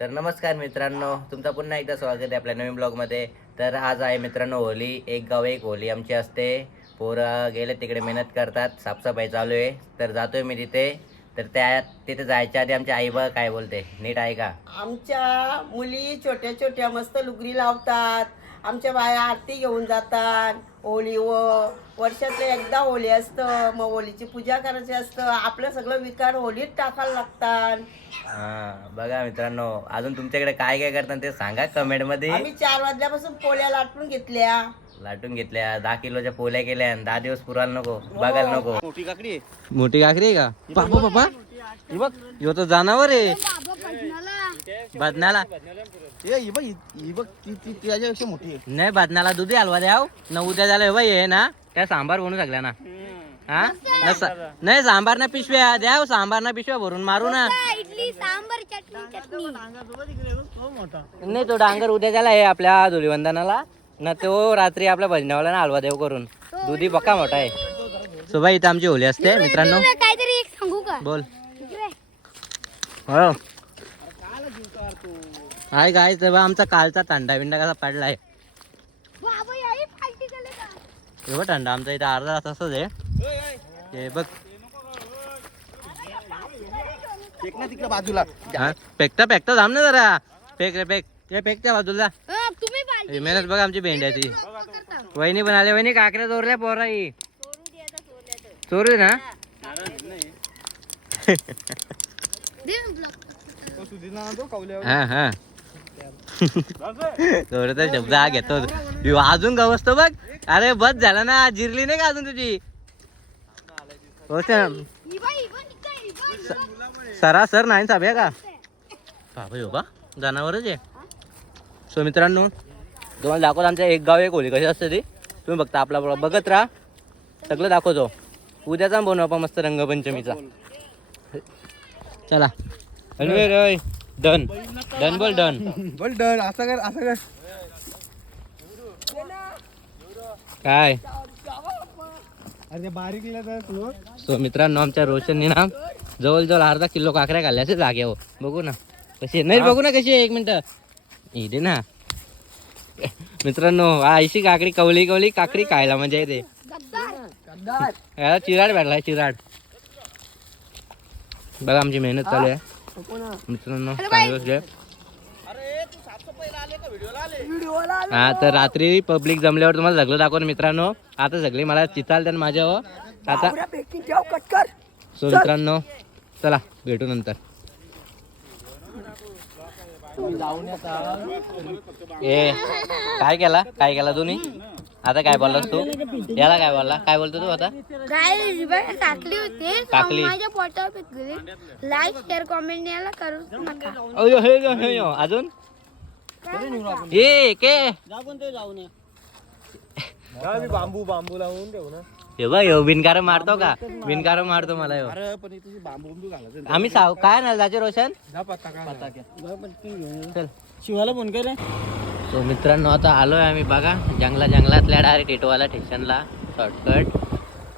तर नमस्कार मित्रांनो, तुमचं पुन्हा एकदा स्वागत आहे आपल्या नवीन ब्लॉगमध्ये. तर आज आहे मित्रांनो होली. एक गाव एक होली आमची असते. पोरं गेले तिकडे मेहनत करतात, साफसफाई चालू आहे. तर जातोय मी तिथे. तर तिथे जायच्या आधी आमची आई बघ काय बोलते, नीट आहे का? आमच्या मुली छोट्या छोट्या मस्त लुगरी लावतात. आमच्या बाया आरती घेऊन जातात. होळी वर्षातलं एकदा होळी असतं, मग होळीची पूजा करायची असतं. आपलं सगळं विकार होळीत टाकायला लागतात. बघा मित्रांनो, अजून तुमच्याकडे काय काय करतात ते सांगा कमेंटमध्ये. आम्ही 4 वाजल्यापासून पोळ्या लाटून घेतल्या. लाटून घेतल्या, 10 किलोच्या पोल्या केल्या. 10 दिवस पुरायला नको, बघायला नको. मोठी काकडी मोठी काकडी का बाबा? बाबा ही बघ यो तर जनावर आहे. बदनाला ही बघ ही बघ ती त्याच्यापेक्षा मोठी आहे. नाही, बदनाला दुधी हलवा द्याव न उद्या झालं बाई हे ना, त्या सांबार बनवू शकल्या ना. हा नाही, सांबार ना पिशव्या द्याव, सांबार ना पिशव्या भरून मारू ना. इडली सांबर चटणी नाही, तो डांगर उद्या झाला आहे आपल्या धुलीवंदनाला ना, तो रात्री आपल्या भजनावाला हलवा देव करून. दुधी पक्का मोठा आहे. सो बाई, इथं आमची होली असते मित्रांनो. काहीतरी एक सांगू का? बोल. हो काय काय तर बा, आमचा कालचा थंडा बिंडा कसा पडलाय. बाबा याही पार्टी केले का? एवढा थंडा आमचा इथं अर्धा तास असंच आहे. हे बघ, फेक ना तिकडे बाजूला. हा फेकता फेकता थांब ना जरा. फेक रे फेक, हे फेक त्या बाजूला. तुम्ही पार्टी हे मेहनत बघ आमची भेंड्याची. वहिनी पण आले, वहिनी काकऱ्या चोरल्या पोराई. चोरू ना. हा हा चोर शब्द हा घेतो. अजून गवसतो बघ. अरे बस झाला ना, जिरली नाही का अजून तुझी? सरासर नाही साहेब का बाबा? हो का, जनावरच आहे. सो मित्रांनो, तुम्हाला दाखवतो आमच्या एक गाव एक होळी कशी असते ती. तुम्ही बघता आपला बघत राहा, सगळं दाखवतो. उद्याचा बनवू आपण मस्त रंगपंचमीचा. चला डन डन बोल, डन बोल डन. असं कर असं कर. काय. अरे बारीक तर तू. सो मित्रांनो, आमच्या रोशनने ना जवळजवळ अर्धा किलो काकऱ्या खाल्ल्याचे जागे. बघू ना कशी नाही, बघू ना कशी आहे. एक मिनिट इथे ना मित्रांनो, अशी काकडी कवली कवली काकडी खायला म्हणजे येते. याला चिराड भेटलाय, चिराड. बघा आमची मेहनत चालू आहे मित्रांनो. हा, तर रात्री पब्लिक जमल्यावर तुम्हाला सगळं दाखवून मित्रांनो. आता सगळी मला चिताल माझ्यावर आता. सो मित्रांनो, चला भेटू नंतर. ए काय केला तुम्ही आता? काय बोललास तू? याला काय बोलला? काय बोलतो तू आता? टाकली होती, टाकली. माझ्या पोटावर पिकली. लाईक शेअर कमेंट याला करू नका. अयो हे अजून ए के बांबू बांबू लावून ठेवू ना. हे बघ, ह्यो बिनकार मारतो का? बिनकार मारतो मला ह्यो. अरे पण तुझी बांबू बांबू घालायचं. आम्ही काय ना जायचे रोशन. चल शिवाला फोन कर. सो मित्रांनो, आता आलोय आम्ही बघा जंगलातल्या डायरेक्ट टिटवाला स्टेशनला. Shortcut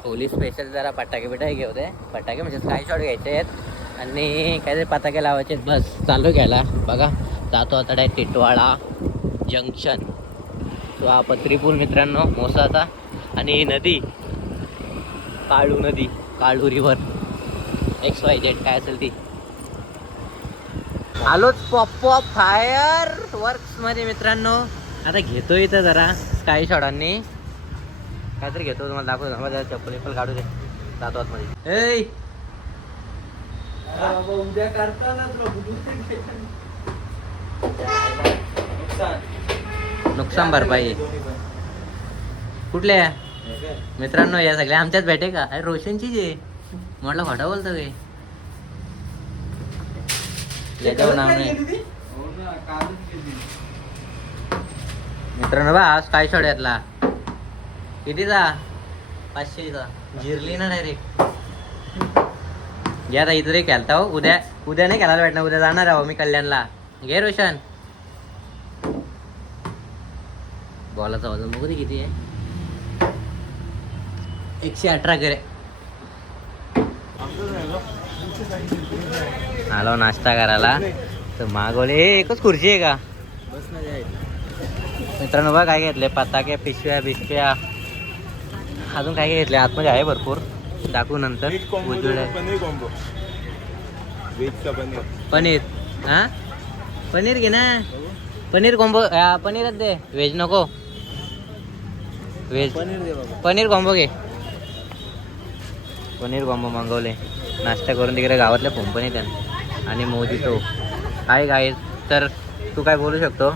Holy special. जरा पटाके बिटाके घेऊ दे. पटाके म्हणजे स्काय शॉट घ्यायचे आहेत आणि काहीतरी पटाके लावायचे आहेत. बस चालू घ्यायला बघा. जातो आता डायरेक्ट टिटवाळा जंक्शन. तो हा पत्री पूल मित्रांनो मोसाचा. आणि ही नदी काळू नदी, काळू रिव्हर, XYZ काय असेल ती. आलोच पॉप फायर वर्क्स मध्ये मित्रांनो. आता घेतोय इथं जरा स्काय शॉटांनी काहीतरी घेतो, तुम्हाला दाखवतो. जरा चप्पल काढू दे, जातो आतमध्ये. उद्या करताना नुकसान भरपाई कुठल्या मित्रांनो? या सगळ्या आमच्याच भेटे का? अरे रोशनचीच आहे म्हटलं, खोटा बोलतो काय? याच्यावर नाव नाही मित्रांनो. बा आज काय शॉट यातला कितीचा? 500चा. जिरली ना डायरेक्ट. घ्या आता इथं खेळता हो. उद्या नाही खेळायला भेटणार. उद्या जाणार आहो मी कल्याणला. घे रोशन. बॉलाचा वजन बघू दे किती आहे. 118 करे. आलो नाश्ता करायला. तर मागवले हे एकच खुर्ची आहे का मित्रांनो? बघा काय घेतले, पताके, पिशव्या बिशव्या, अजून काय काय घेतले आतमध्ये आहे भरपूर, दाखवू नंतर. पनीर हा पनीर घे ना, पनीर कॉम्बो. पनीरच दे, व्हेज नको, व्हेज पनीर कॉम्बो घे. पनीर कॉम्बो मागवले, नाश्ता करून तिकडे गावातल्या कंपनी त्यांना. आणि मोजितो आहे काय, तर तू काय बोलू शकतो,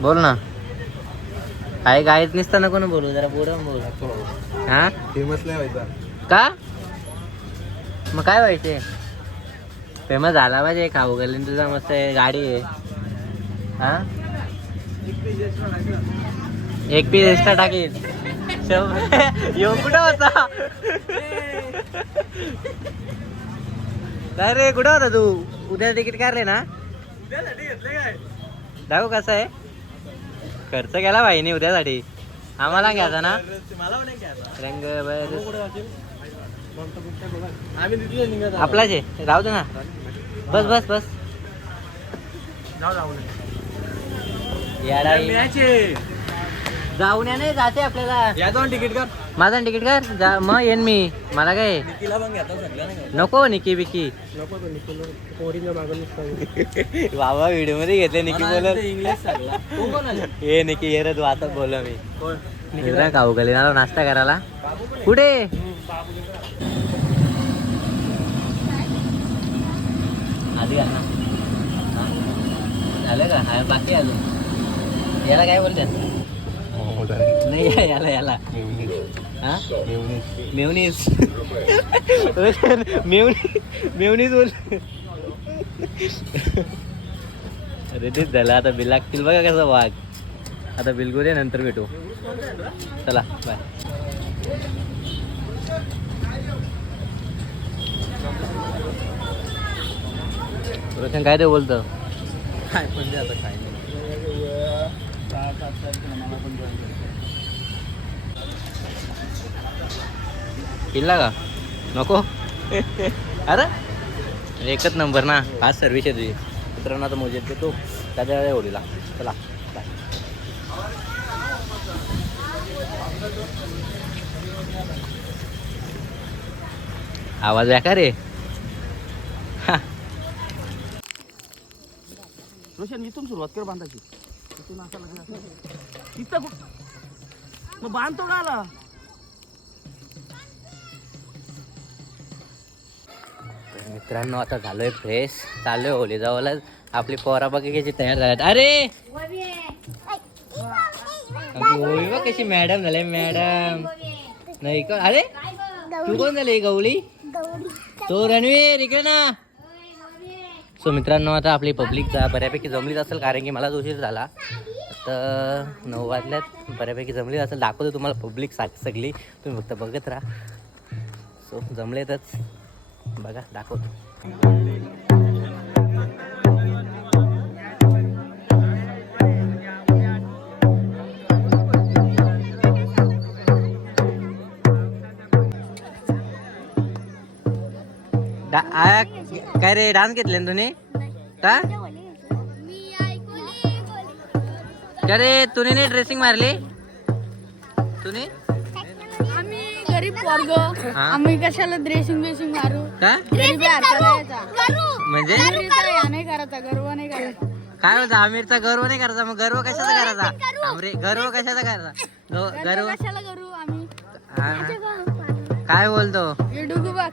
बोल ना. आहे गायच निसता नको ना बोलू, जरा पुढं बोलू. हा फेमस नाही व्हायचा का, मग काय व्हायचे, फेमस झाला पाहिजे. खाऊ गेले तुझा मस्त आहे, गाडी आहे. हा एक पीस एक्स्ट्रा टाकील. येऊ कुठं होता, काय रे कुठं होता तू? उद्या तिकीट काढले ना, दाखव कसं आहे. खर्च केला भाईने उद्यासाठी, आम्हाला घ्यायचा ना रंग. आपलाच आहे, राहू दे ना. बस बस बस, जाऊन या नाही जाते आपल्याला. या जाऊन तिकीट कर, माझा तिकीट कर जा, मग येईन मी. मला काय नको निकी बिकी. बाबा व्हिडिओ मध्ये घेतले निकी बोलत हे निकी ये रे तू आता बोल. मी मित्रा खाऊ गेले ना नाश्ता करायला. कुठे आधी घाल ना. झालं का, हा बाकी अजून. याला काय बोलतात नाही, याला याला हा मेवनीस मेवनीस बोल. अरे तेच झालं, आता बिल लागतील बघा कसं वाघ. आता बिलकुल आहे, नंतर भेटू. चला बाय. रोशन काय ते बोलतं, काय पण आता काय पिल्ला का नको. अरे एकच नंबर ना, फास्ट सर्व्हिस आहे तुझी. मित्रांनो आता मोजेत देतो त्याच्या होळीला. चला बाय. आवाज बेकार रे. रोशन इथून सुरुवात कर बांधायची. इथून असं लागलं तिथं मग बांधतो का आला. मित्रांनो आता झालोय फ्रेश, चाललोय होली जावाला. आपली पोरा बघायची तयार झाल्यात. अरे होळी बघ कशी मॅडम झाले, मॅडम नाही का. अरे तू कोण झाले, गवळी तो रणवीर इकडे ना. सो मित्रांनो आता आपली पब्लिक बऱ्यापैकी जमलीच असेल, कारण की मला उशीर झाला. तर 9 वाजल्यात, बऱ्यापैकी जमलीच असेल. दाखवतो तुम्हाला पब्लिक सगळी, तुम्ही फक्त बघत राहा. सो जमलेतच बघा, दाखवतो. काय रे डान्स घेतले ना तुम्ही का? क्या रे तूने नाही ड्रेसिंग मारली तुम्ही? आम्ही गरीब वर्ग, आम्ही कशाला ड्रेसिंग बेसिंग मारू का गरीब म्हणजे नाही करायचा, गर्व नाही करायचा. काय होतं, आमिरचा गर्व नाही करायचा, मग गर्व कशाचा करायचा? आमरे गर्व कशाचा करायचा? गर्व कशाला करू आम्ही? काय बोलतो डुगू बघ,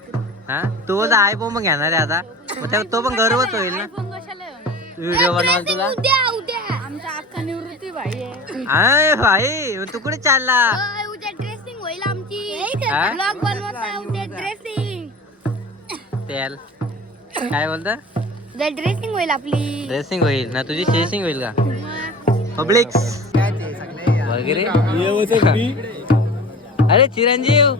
हा तू तर आयफोन पण घेणार आहे आता, मग तो पण गर्वच होईल ना. व्हिडिओ बनवाल तुला आमचा अख्खा निवृत्ती भाई आहे. अरे भाई तू कुठे चालला? उद्या ड्रेसिंग होईल आमची, ब्लॉग बनवता उद्या ड्रेसिंग. तेल काय बोलतं? उद्या ड्रेसिंग होईल आपली. ड्रेसिंग होईल ना तुझी, शेसिंग होईल का? पब्लिक्स वगैरे. अरे चिरंजीव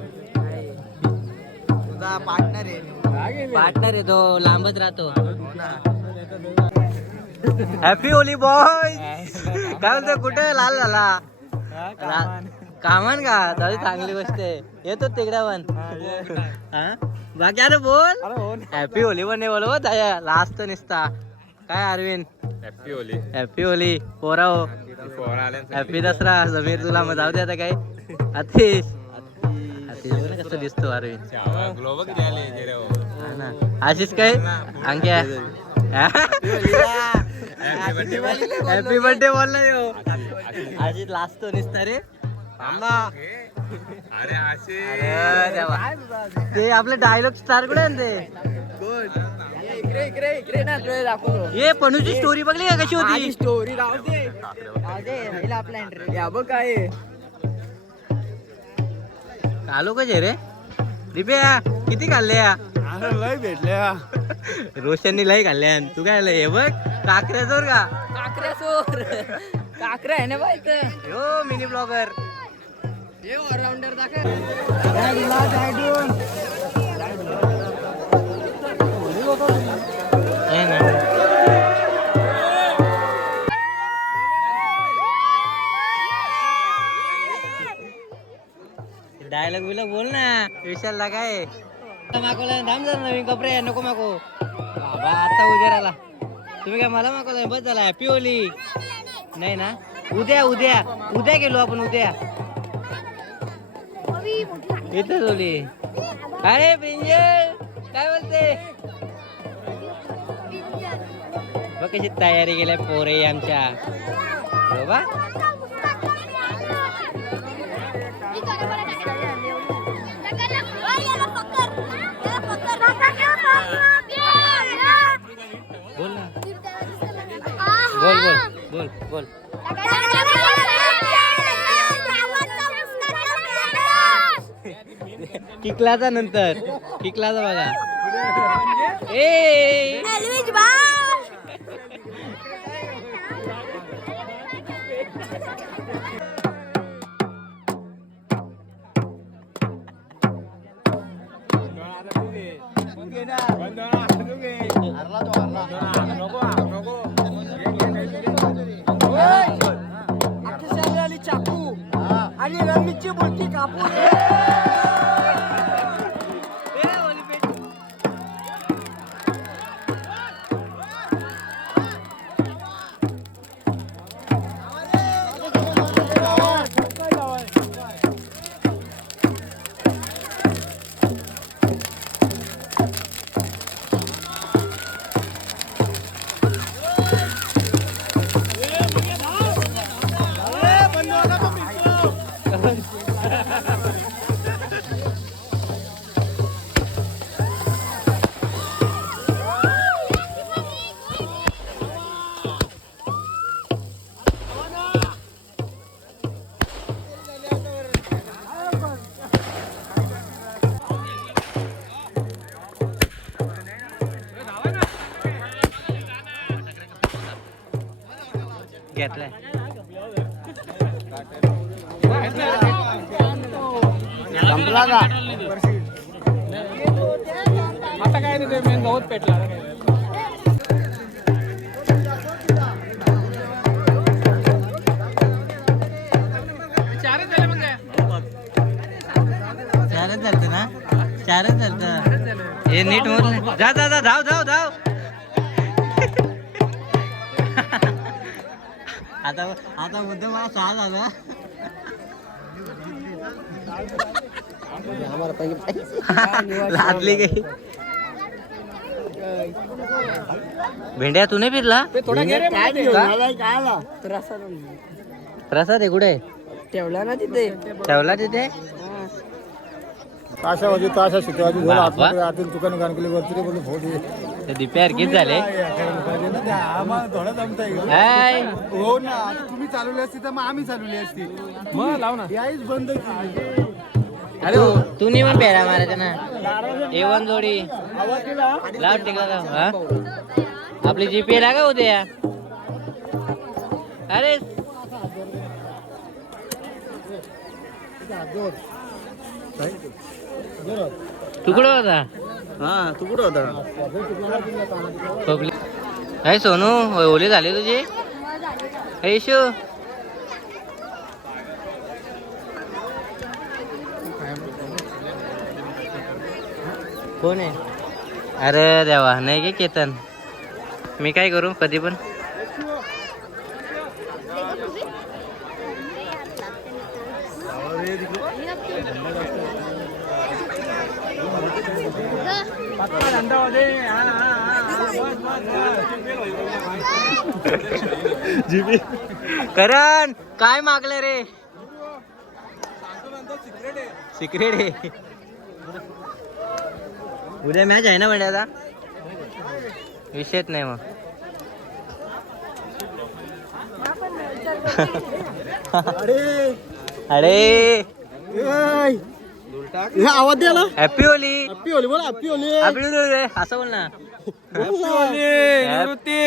तुझा पार्टनर आहे, पार्टनर आहे तो, लांबच राहतो. Happy Holy boy. काय बोलतो, कुठे लाल झाला? कामान का? तरी चांगली गोष्ट आहे. येतो तिकडे पण हा बाकी. अरे बोल हॅपी होली पण नाही बोल, लास्ट निसता काय अरविंद हॅपी होली हॅपी होली पोरा हो पोरा आले हॅपी दसरा समीर तुला मग जाऊ दे आता काय आतिश आतिश बघ ना कसं दिसतो अरविंद ग्लोबल किती आले हा ना आशिष काय अंक्या हॅपी बर्थडे बोलला यो आशिष लास्ट तो निसता रे अरे असे अरे देवा. ते आपले डायलॉग स्टार कुठे आहे ते ये पणूची स्टोरी बघली का कशी होती स्टोरी बघ काय आलो कसे रे दिप्या किती खाल्ले लय भेटल्या रोशननी लय खाल्ल्या तू काय हे बघ काकऱ्याचोर का काकरा आहे ना बाई हो मिनी ब्लॉगर ऑलराऊंडर दाखव डायलॉग बिलॉग बोल ना विशालला काय मागवलं थांब जरा नवीन कपडे नको मागो बाबा आता उद्या आला तुम्ही काय मला मागवलं बस झाला हॅपी होली नाही ना उद्या उद्या उद्या गेलो आपण उद्या इथंच होली अरे प्रिंजल काय बोलते बघ कशी तयारी केल्या पोरे आमच्या बाबा बोल ना बोल बोल बोल बोल किकलाचा नंतर किकलाचा बघा ए चाकू आणि रमीची बोलती कापू घेतलाय संपला का आता काय नाही मेन गवत पेटला चारच झालत ना चारच झालत हे नीट मोर जा जा जा धाव धाव धाव आता आता मुद्दा मला 6 झाला लादली गई भेंड्या तू नाही फिरला प्रसाद आहे कुठे ठेवला ना तिथे ठेवला तिथे ताशा वाजू ताशा शिकवायची झोल बाबा. आतमध्ये आतील दुकान गाण केली वरती बोलू फोडी ते दिप्यार किती झाले आम्हाला थोडं जमता येईल हाय हो ना आता तुम्ही चालवली असती तर मग आम्ही चालवली असती मग लाव ना याहीच बंद केली अरे तू नाही पण पेरा मारायचा ना A1 जोडी लाव टिकला लाव हा आपली जीपे लागा उद्या अरे तू कुठं होता हा तू कुठं होता पब्लिक काय सोनू ओली झाली तुझी ऐशू कोण आहे अरे देवा नाही के केतन मी काय करू कधी पण करण काय मागले रे सिक्रेट आहे उद्या मॅच आहे ना म्हणजे आता विषयच नाही मग अरे आवाज द्याला हॅपी होली हॅपी होली बोला हॅपी होली हॅपी होली असं बोल ना निवृत्ती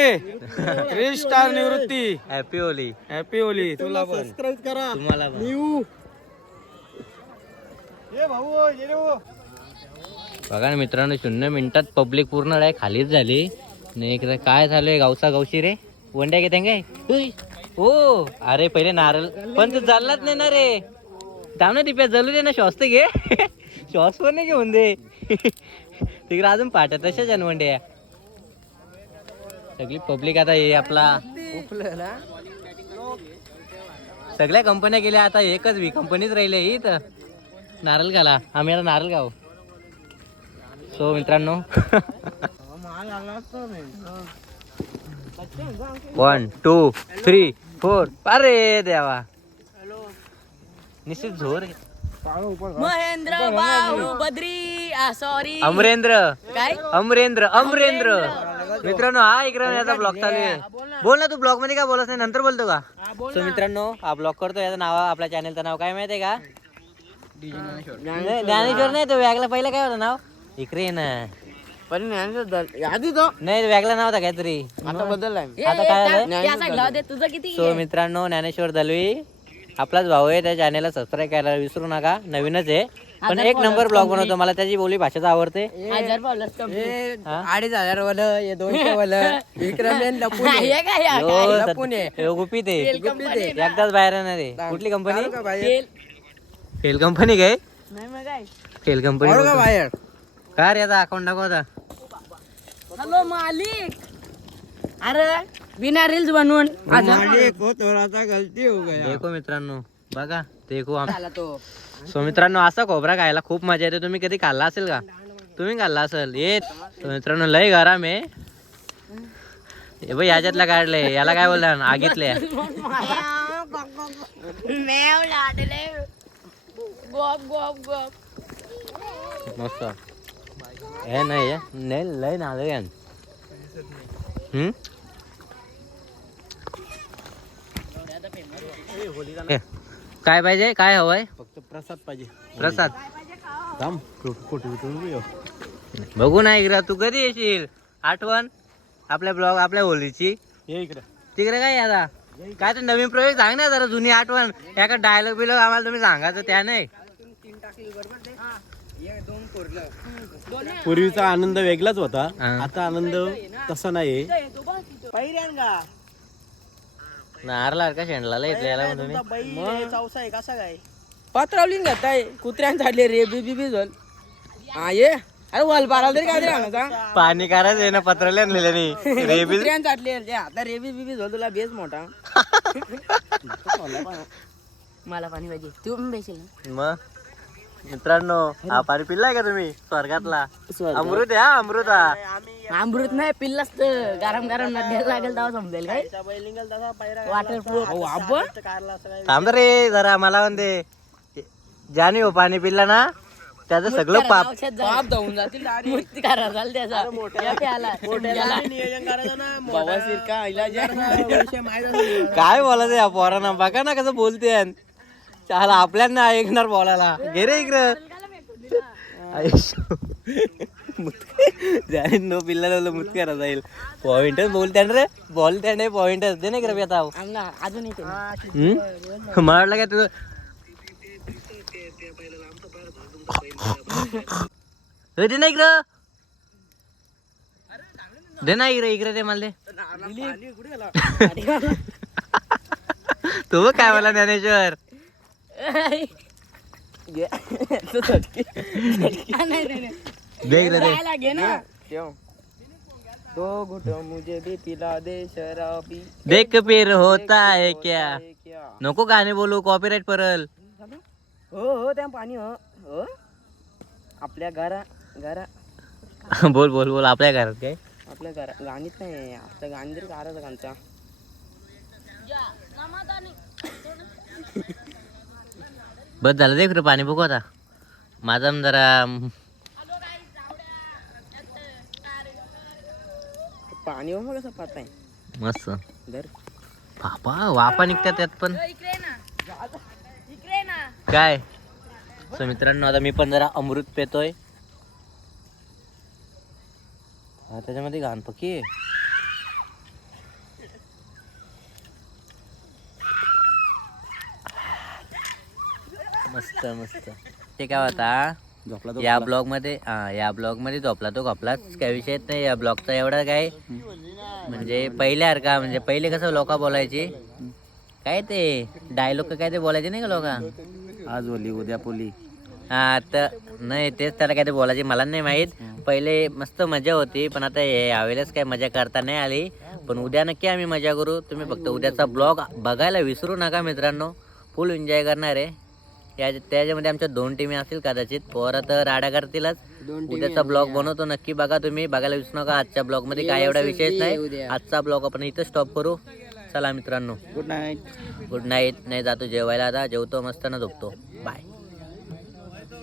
3 स्टार निवृत्ती हॅपी होली हॅपी होली तुला पण सबस्क्राईब करा तुम्हाला पण. न्यू ये भाऊ ये रे भाऊ. बघा ना मित्रांनो 0 मिनिटात पब्लिक पूर्ण आहे खालीच झाली आणि इकडे काय झालंय गावचा गावशी रे वंड्या घेते काय हो अरे पहिले नारळ पण तू चाललाच नाही ना रे थांब ना टिप्या जलू दे ना श्वास तर घे श्वास पण नाही घेऊन दे तिकडे अजून पाट्या तशाच आहे वंड्या सगळी पब्लिक आता हे आपला सगळ्या कंपन्या गेल्या आता एकच वी कंपनीच राहिले ही तर नारळ घाला आम्ही आता नारळ गाव सो मित्रांनो 1 2 3 4 अरे देवा निश्चित झोर महेंद्र बाहू बद्री सॉरी अमरेंद्र काय अमरेंद्र अमरेंद्र मित्रांनो हा इकडे याचा ब्लॉग चालू आहे बोल ना तू ब्लॉग मध्ये काय बोलत नाही नंतर बोलतो का सो मित्रांनो हा ब्लॉग करतो याचं नाव आपल्या चॅनलचं नाव काय माहितीये का ज्ञानेश्वर नाही तो वेगळा पहिला काय होतं नाव इकडे ना पण आधी तो नाही वेगळा नाव होता काहीतरी आता बदललाय आता काय झालं तुझं किती सो मित्रांनो ज्ञानेश्वर दलवी आपलाच भाऊ आहे त्या चॅनेलला सबस्क्राईब करायला विसरू नका नवीनच आहे पण एक नंबर ब्लॉग बनवतो मला त्याची बोली भाषेच आवडते 1000 फॉलोअर्स कम्प्लीट 2500 वालं हे 200 वालं विक्रमेन लपून हे काय या काय? यो गुपित आहे Company ना. एकदाच बाहेर येणार आहे कुठली कंपनी तेल. फेल कंपनी काय नाही मग काय फेल कंपनी बाहेर काय रे याचा अकाउंट दाखव आता हॅलो मालिक अरे बिना रील्स बनवून थोडासा गलती हो गया देखो मित्रांनो बघा देखो झाला तो सो मित्रांनो असा खोबरा खायला खूप मजा येते तुम्ही कधी खाल्ला असेल का तुम्ही खाल्ला असेल येत सो मित्रांनो लय गरम आहे हे बघ याच्यातला काढलंय याला काय बोलला आगीतल्या मेव लाडले गोप गोप गोप मस्त हे नाही नाही लय नालं यान काय पाहिजे काय हवंय फक्त प्रसाद पाहिजे प्रसाद थांब कोटी बघू ना इकडं तू कधी येशील आठवण आपल्या ब्लॉग आपल्या होलीची ये इकडे तिकडे काय आता काय तर नवीन प्रयोग सांग ना जरा जुनी आठवण एका डायलॉग बिलॉग आम्हाला तुम्ही सांगायचं त्या नाही पूर्वीचा आनंद वेगळाच होता हा. आता आनंद तसा नाही पहिऱ्यान का नारला का शेंडला इथल्या तुम्ही बैल चौसा आहे कसा काय पात्रावलीन घेताय कुत्र्यान झाडले रे बीबी झोल हा ये अरे वल पाराला तरी काय तरी आणायचा पाणी करायचं आहे ना पत्रल्या आणलेलं रेबील कुत्र्यान झाडले आता रेबी बीबी झोल तुला बेस मोठा मला पाणी पाहिजे तू पण बेशील ना? मग मित्रांनो हा पाणी पिल्लाय का तुम्ही स्वर्गातला अमृत आहे हा अमृत हा अमृत नाही पिल्लाच तर गरम गरम नद्याला लागेल तेव्हा समजेल काय वॉटरप्रूफ थांब रे जरा मला म्हणते ज्याने हो पाणी पिल्ला ना त्याचं सगळं पाप पाप धावून जातील मुक्ती करा चाल त्याचा या प्याला. याला. नियोजन करायचं ना बवासीर का इलाज विषय माहित असेल. काय बोलायचं या पोरांना बघा ना कसं बोलते चाला आपल्यांना ऐकणार बोलायला घे रे इकडं ज्याने नो पिल्ला मुत करा जाईल पॉइंटच बोलते रे बोलते नाही पॉइंटच दे नाही करा आता अंगा अजून येते ना. मला वाटलं काय तुझं दे ना इकडं दे ना इकडे दे मला दे तू काय बोला ज्ञानेश्वर नाही, नाही, नाही. दे इकडे दे राहायला घे ना तो घुट मुझे भी पिला दे शराबी देख फिर होता है क्या. नको गाणे बोलू कॉपीराईट परल. हो त्या पाणी हो आपल्या घरा बोल बोल बोल आपल्या घरात काय आपल्या घरा गाणीच नाही आपल्या गाणी तरी कारायचं गाणचा बस झालं दे इकडे पाणी बघू आता. माझा जरा पाणी बघ कसं पाहत आहे मस्त धर बाबा वापा निघतात त्यात पण इकडे ना काय. सो मित्रांनो आता मी पण जरा अमृत पेतोय. हा त्याच्यामध्ये घाण पकी मस्त मस्त. ते काय होता या ब्लॉग मध्ये झोपला तो घोपलाच काय विषय नाही. या ब्लॉगचा एवढा काय म्हणजे पहिल्यासारखा म्हणजे पहिले कसं लोक बोलायची काय ते डायलॉग काय ते बोलायचे नाही का लोक आज ओली उद्या पोली हा तर नाही तेच त्याला काय ते बोलायचे मला नाही माहित. पहिले मस्त मजा होती पण आता यावेळेस काय मजा करता नाही आली. पण उद्या नक्की आम्ही मजा करू. तुम्ही फक्त उद्याचा ब्लॉग बघायला विसरू नका मित्रांनो. फुल एन्जॉय करणार आहे. त्याच्यामध्ये आमच्या 2 टीमी असतील कदाचित. पोरं तर राडा करतीलच. उद्याचा ब्लॉग बनवतो नक्की बघा तुम्ही. बघायला विसरू नका. आजच्या ब्लॉग मध्ये काय एवढा विशेष नाही. आजचा ब्लॉग आपण इथं स्टॉप करू. चला मित्रांनो गुड नाईट गुड नाईट. नाही जातो जेवायला आता. जेवतो मस्त ना झोपतो. बाय.